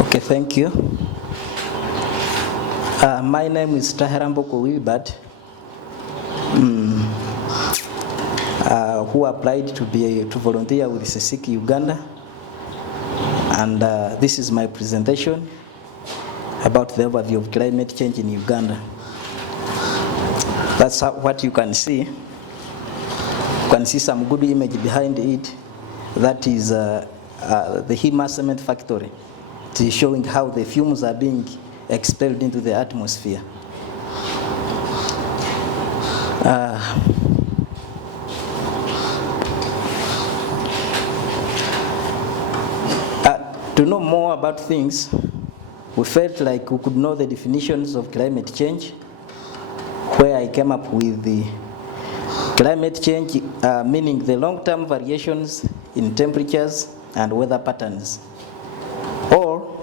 Okay, thank you. My name is Taheramboko Wilbert, who applied to volunteer with CECIC Uganda, and this is my presentation about the overview of climate change in Uganda. That's what you can see. You can see some good image behind it. That is the Hima cement factory. It is showing how the fumes are being expelled into the atmosphere. To know more about things, we felt like we could know the definitions of climate change, where I came up with the climate change, meaning the long-term variations in temperatures and weather patterns. Or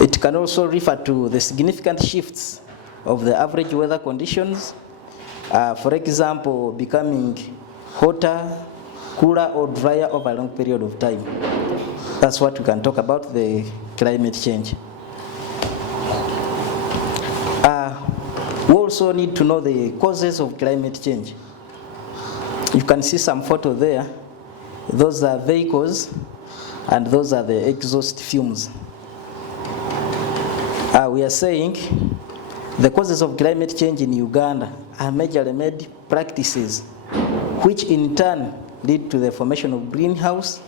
it can also refer to the significant shifts of the average weather conditions, for example, becoming hotter, cooler, or drier over a long period of time. That's what we can talk about the climate change. We also need to know the causes of climate change. You can see some photo there. Those are vehicles, and those are the exhaust fumes. We are saying the causes of climate change in Uganda are majorly made practices, which in turn lead to the formation of greenhouse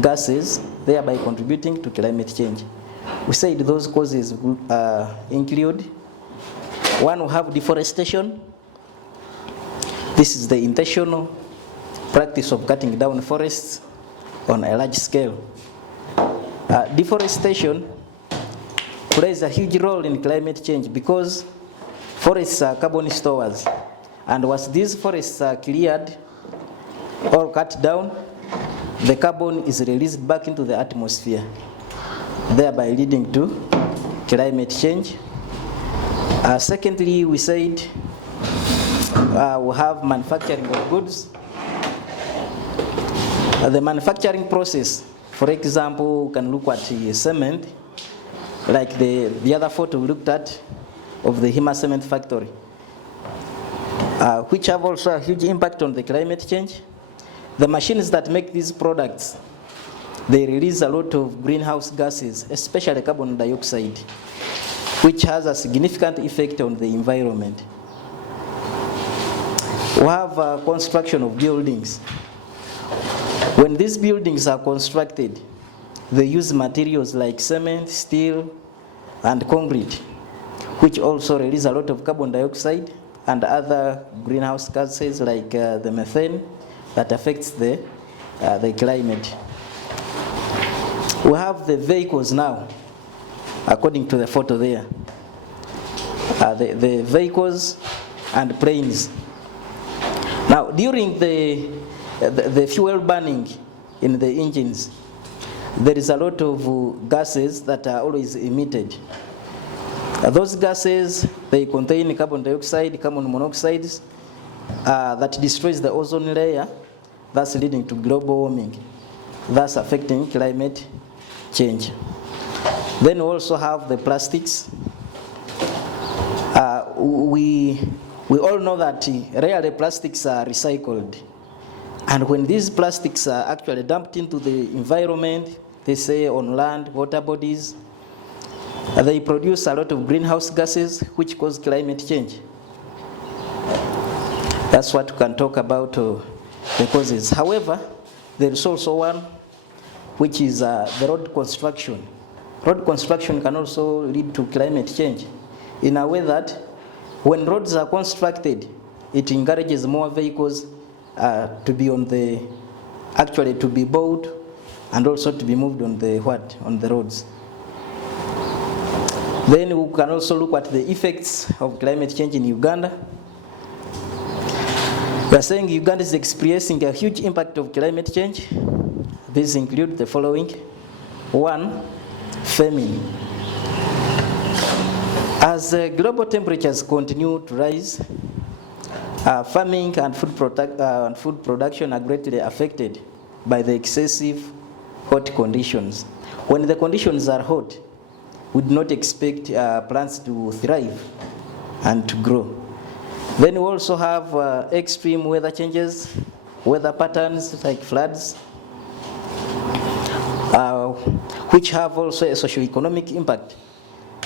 gases, thereby contributing to climate change. We said those causes include: one, we have deforestation. This is the intentional practice of cutting down forests on a large scale. Deforestation plays a huge role in climate change because forests are carbon stores, and once these forests are cleared or cut down, the carbon is released back into the atmosphere, thereby leading to climate change. Secondly, we said we have manufacturing of goods. The manufacturing process, for example, we can look at cement, like the other photo we looked at of the Hima cement factory, which have also a huge impact on the climate change. The machines that make these products, they release a lot of greenhouse gases, especially carbon dioxide, which has a significant effect on the environment. We have construction of buildings. When these buildings are constructed, they use materials like cement, steel, and concrete, which also release a lot of carbon dioxide and other greenhouse gases like the methane that affects the climate. We have the vehicles now, according to the photo there. The vehicles and planes. Now, during the fuel burning in the engines, there is a lot of gases that are always emitted. Those gases, they contain carbon dioxide, carbon monoxide, that destroys the ozone layer, thus leading to global warming, thus affecting climate change. Then we also have the plastics. We all know that rarely plastics are recycled. And when these plastics are actually dumped into the environment, they say on land, water bodies, they produce a lot of greenhouse gases which cause climate change. That's what we can talk about the causes. However, there is also one, which is the road construction. Road construction can also lead to climate change in a way that when roads are constructed, it encourages more vehicles to be to be bought and also to be moved on the roads. Then we can also look at the effects of climate change in Uganda. We are saying Uganda is experiencing a huge impact of climate change. These include the following. One, famine. As global temperatures continue to rise, farming and food production are greatly affected by the excessive hot conditions, When the conditions are hot, we do not expect plants to thrive and to grow. Then we also have extreme weather changes, weather patterns like floods, which have also a socio-economic impact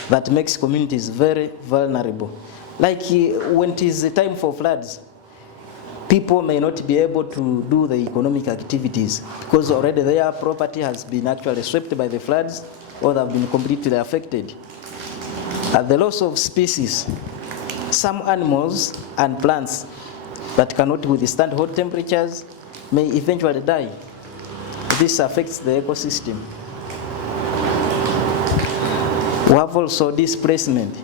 that makes communities very vulnerable. Like when it is time for floods, people may not be able to do the economic activities because already their property has been actually swept by the floods or they have been completely affected. The loss of species, some animals and plants that cannot withstand hot temperatures may eventually die. This affects the ecosystem. We have also displacement.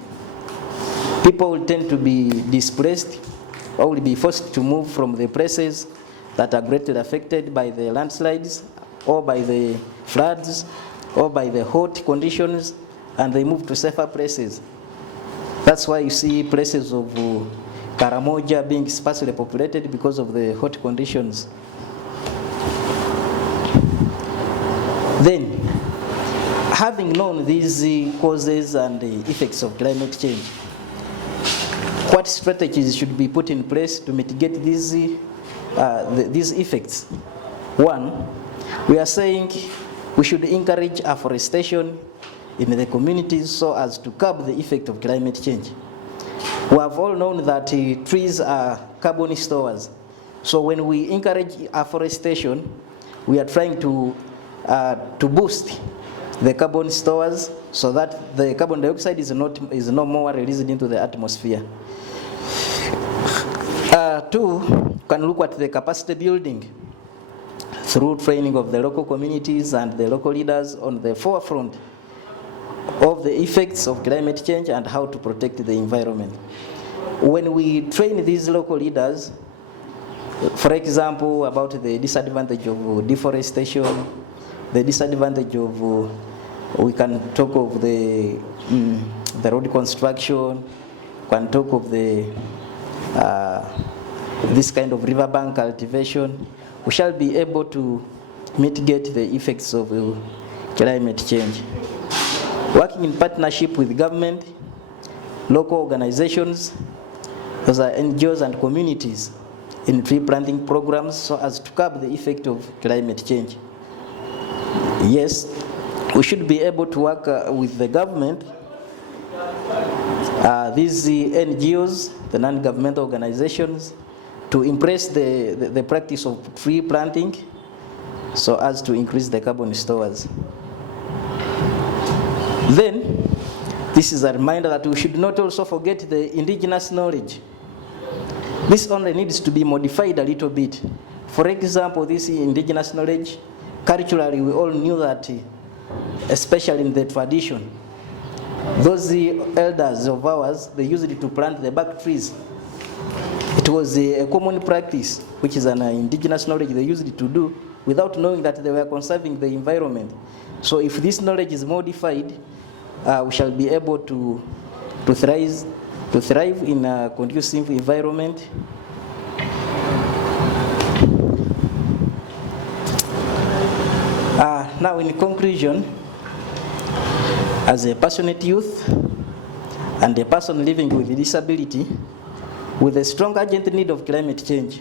People will tend to be displaced or will be forced to move from the places that are greatly affected by the landslides or by the floods or by the hot conditions, and they move to safer places. That's why you see places of Karamoja being sparsely populated because of the hot conditions. Then, having known these causes and the effects of climate change, what strategies should be put in place to mitigate these effects? One, we are saying we should encourage afforestation in the communities so as to curb the effect of climate change. We have all known that trees are carbon stores. So when we encourage afforestation, we are trying to boost the carbon stores so that the carbon dioxide is no more released into the atmosphere. Two, can look at the capacity building through training of the local communities and the local leaders on the forefront of the effects of climate change and how to protect the environment. When we train these local leaders, for example, about the disadvantage of deforestation, the disadvantage of, we can talk of the road construction, we can talk of the this kind of riverbank cultivation, we shall be able to mitigate the effects of climate change. Working in partnership with government, local organizations, those are NGOs and communities, in tree planting programs so as to curb the effect of climate change. Yes, we should be able to work with the government, these NGOs, the non-governmental organizations, to embrace the practice of tree planting so as to increase the carbon stores. Then, this is a reminder that we should not also forget the indigenous knowledge. This only needs to be modified a little bit. For example, this indigenous knowledge, culturally we all knew that, especially in the tradition, those elders of ours, they used it to plant the back trees. It was a common practice, which is an indigenous knowledge they used it to do without knowing that they were conserving the environment. So if this knowledge is modified, we shall be able to thrive in a conducive environment. Now, in conclusion, as a passionate youth and a person living with a disability, with a strong urgent need of climate change,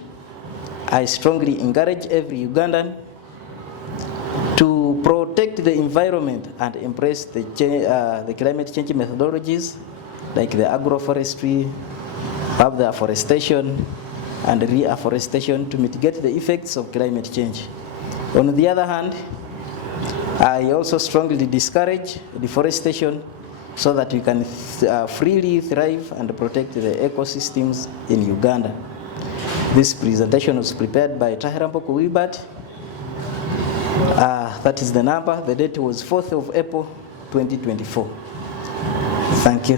I strongly encourage every Ugandan to protect the environment and embrace the climate change methodologies like the agroforestry, have the afforestation and reforestation to mitigate the effects of climate change. On the other hand, I also strongly discourage deforestation so that we can freely thrive and protect the ecosystems in Uganda. This presentation was prepared by Tahirampo Wilbert. That is the number. The date was 4th of April, 2024. Thank you.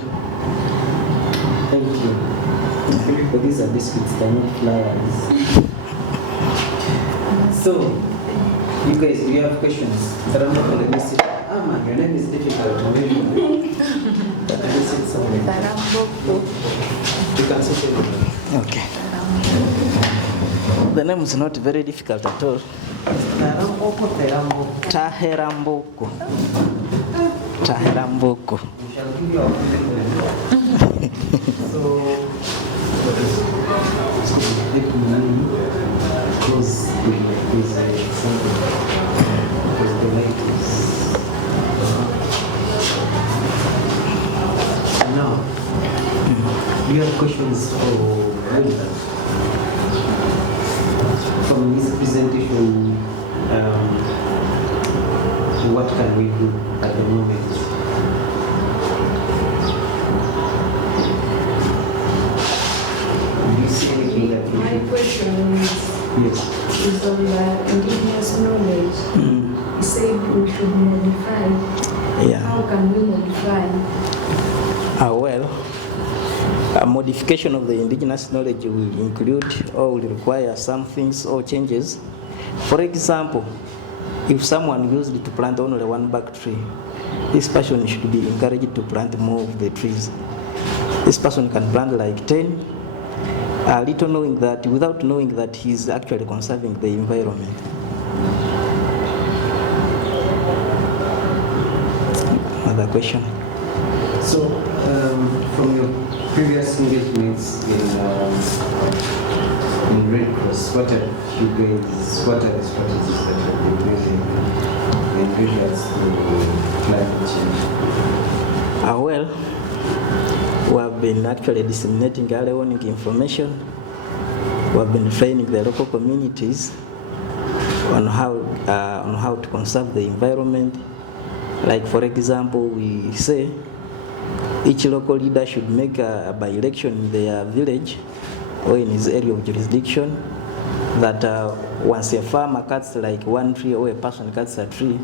Thank you. These are biscuits, they're not flowers. So, you guys, do you have questions? But I'm not going to miss it. Man, your name is difficult to read. But I miss it somewhere. You can say it. Okay. The name is not very difficult at all. Tarambuku, Tarambuku. Taherambuku. Taherambuku. We shall give you a so, let me close with something. Because the light is. Now, do you have questions for Linda? From this presentation, what can we do at the moment? Do you see anything that you My question Yes. is on the indigenous knowledge. You said we should modify. Yeah. How can we modify? Well, a modification of the indigenous knowledge will include or will require some things or changes. For example, if someone used to plant only one back tree, this person should be encouraged to plant more of the trees. This person can plant like 10, little knowing that, without knowing that he's actually conserving the environment. Another question? So, from your previous engagements in Red Cross, what are the strategies that you have been using in regards to climate change? Well, we have been actually disseminating early warning information. We have been training the local communities on how to conserve the environment. Like, for example, we say each local leader should make a by-election in their village or in his area of jurisdiction, that once a farmer cuts like one tree or a person cuts a tree,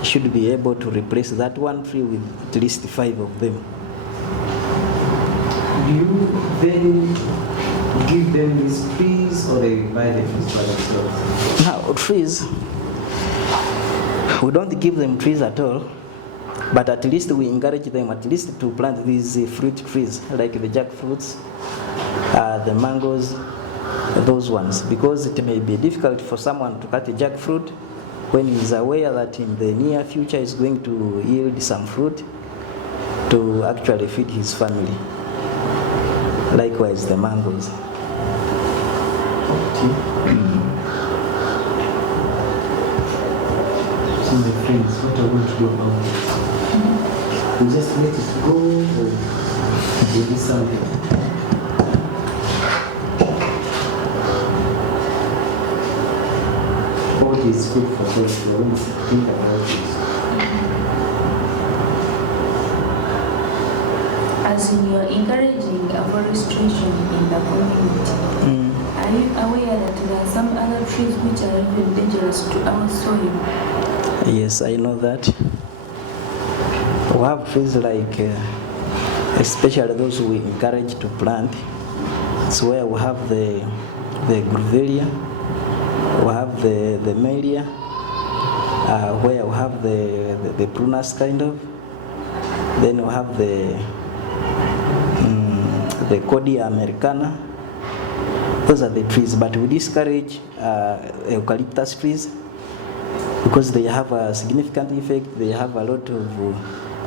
he should be able to replace that one tree with at least 5 of them. Do you then give them these trees or they buy the trees by themselves? Now, trees, we don't give them trees at all, but at least we encourage them at least to plant these fruit trees, like the jackfruits, the mangoes, those ones, because it may be difficult for someone to cut a jackfruit when he is aware that in the near future is going to yield some fruit to actually feed his family. Likewise, the mangoes. Okay. So my friends, what are we going to do about it? We just let it go, or we do something? What is good for us? We want to think about it. As in, you're encouraging afforestation in the community. Are you aware that there are some other trees which are even dangerous to our soil? Yes, I know that. We have trees like, especially those we encourage to plant. It's where we have the grevillea, we have the melia, where we have the prunus kind of. Then we have the Cordia americana. Those are the trees, but we discourage eucalyptus trees because they have a significant effect. They have a lot of,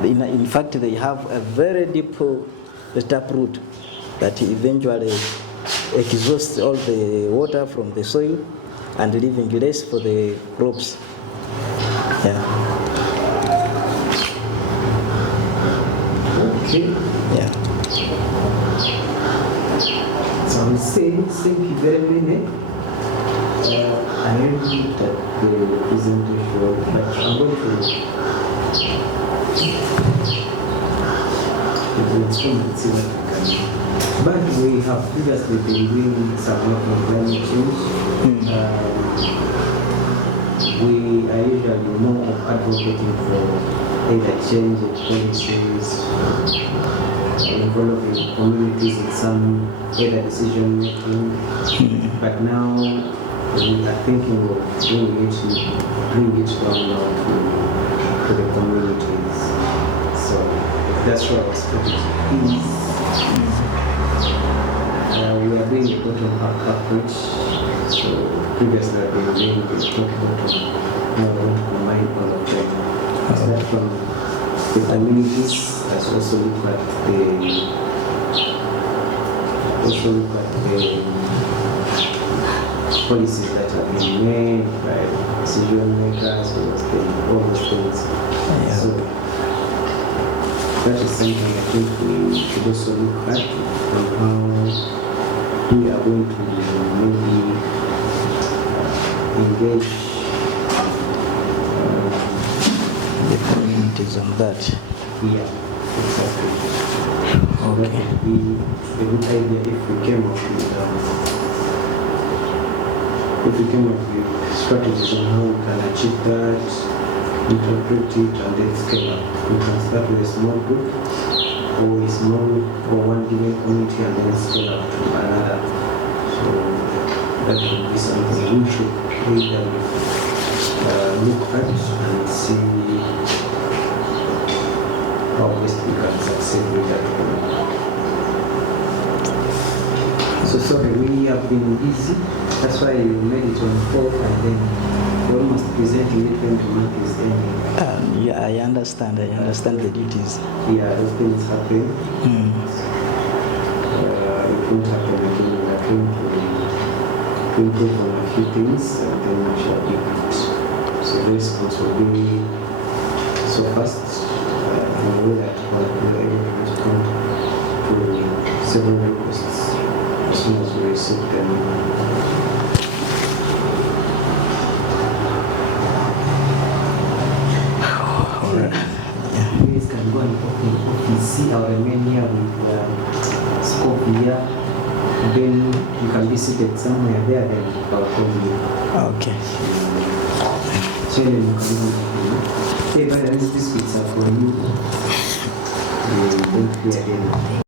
in fact, they have a very deep taproot that eventually exhausts all the water from the soil and leaving less for the crops. Yeah. Okay. Yeah. So I'm saying thank you very much. I haven't looked at the presentation, but I'm going to see what I can. But we have previously been doing some work on climate change. We are usually more of advocating for either change in policies, involving communities in some either decision making. But now we are thinking of bring it down now to the communities. So that's what our strategy is. We are doing a bottom-up approach. So previously I've been doing this talk about how I want to combine all of them. Start from the communities, let's also look at the policies that have been made by decision makers, all those things. So that is something I think we should also look at on how we are going to maybe engage The communities on that. here. Exactly. Okay. That would be a good idea if we came up with strategies on how we can achieve that, interpret it, and then scale up. We can start with a small group, or one given community, and then scale up to another. So that would be something we should really look at and see how best we can succeed with that. So sorry, we have been busy. That's why you made it on 4th, and then you almost presenting it when the month is ending. Yeah, I understand the duties. Yeah, those things happen. It won't happen again. We are trying to improve on a few things, and then we shall do it. So the response will be so fast, in a way that we are able to respond to several requests as soon as we receive them. You guys can go and see our main here with scope here. Then you can be seated somewhere there, then I'll call you. Okay. So then you can go. Hey, by the way, these bits are for you. Don't fear them.